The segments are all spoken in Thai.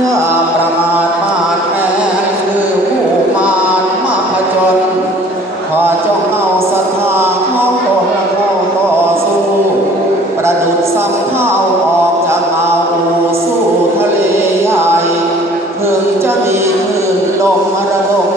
อย่าประมาทมาดแม้คือผู้มานมาผจญขอจงเอาศรัทธาของตนเข้าต่อสู้ ประดุดซ้ำเภาออกจากอ่าดูสู้ทะเลใหญ่ ถึงจะมีคลื่นลมระดม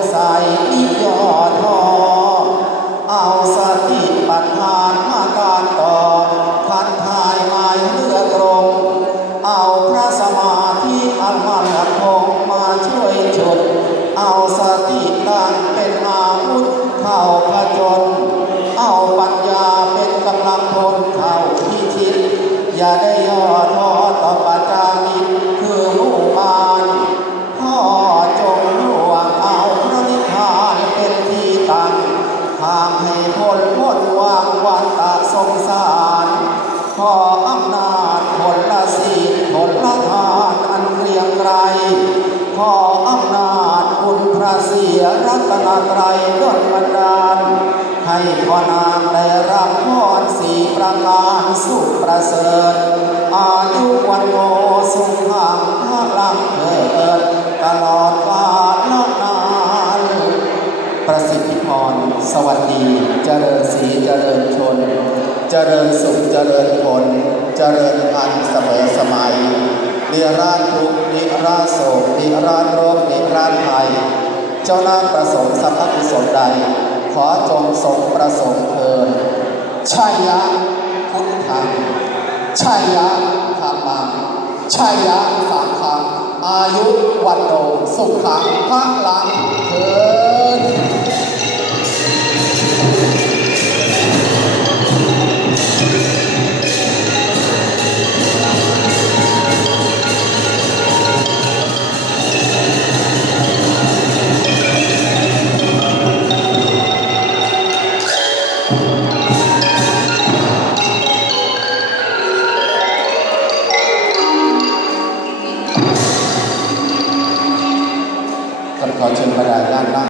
อย่าได้ย่อท้อต่อปัจจามิคือหมู่มานพ่อจงร่วงเอาพระนิพพานเป็นที่ตั้งทางให้พ้นพ้นวางวันตะสงสารขออำนาจผลละศีลผลละทานอันเกรียงไกรขออำนาจคุณพระเสียรัตนตรัยดลบันดาลให้พ่อนางได้รับพรสี ประการสุขประเสริฐ อายุวันโนสุขังพลังเถิดตลอดกาลนานประสิทธิพร สวัสดีเจริญศรีเจริญชน เจริญสุขเจริญผล เจริญพันเสมอสมัยนิราชทุกนิราชโศกนิราชโรคนิราชภัย เจ้านาประสงค์สัพพกุศลใด ขอจงสมประสงค์เทิน ชัยยะพุทธังชัยยะธรรมังชัยยะสังฆังอายุวันโนสุขังพระลัง ขอเชิญบรรดาญาตินั่ง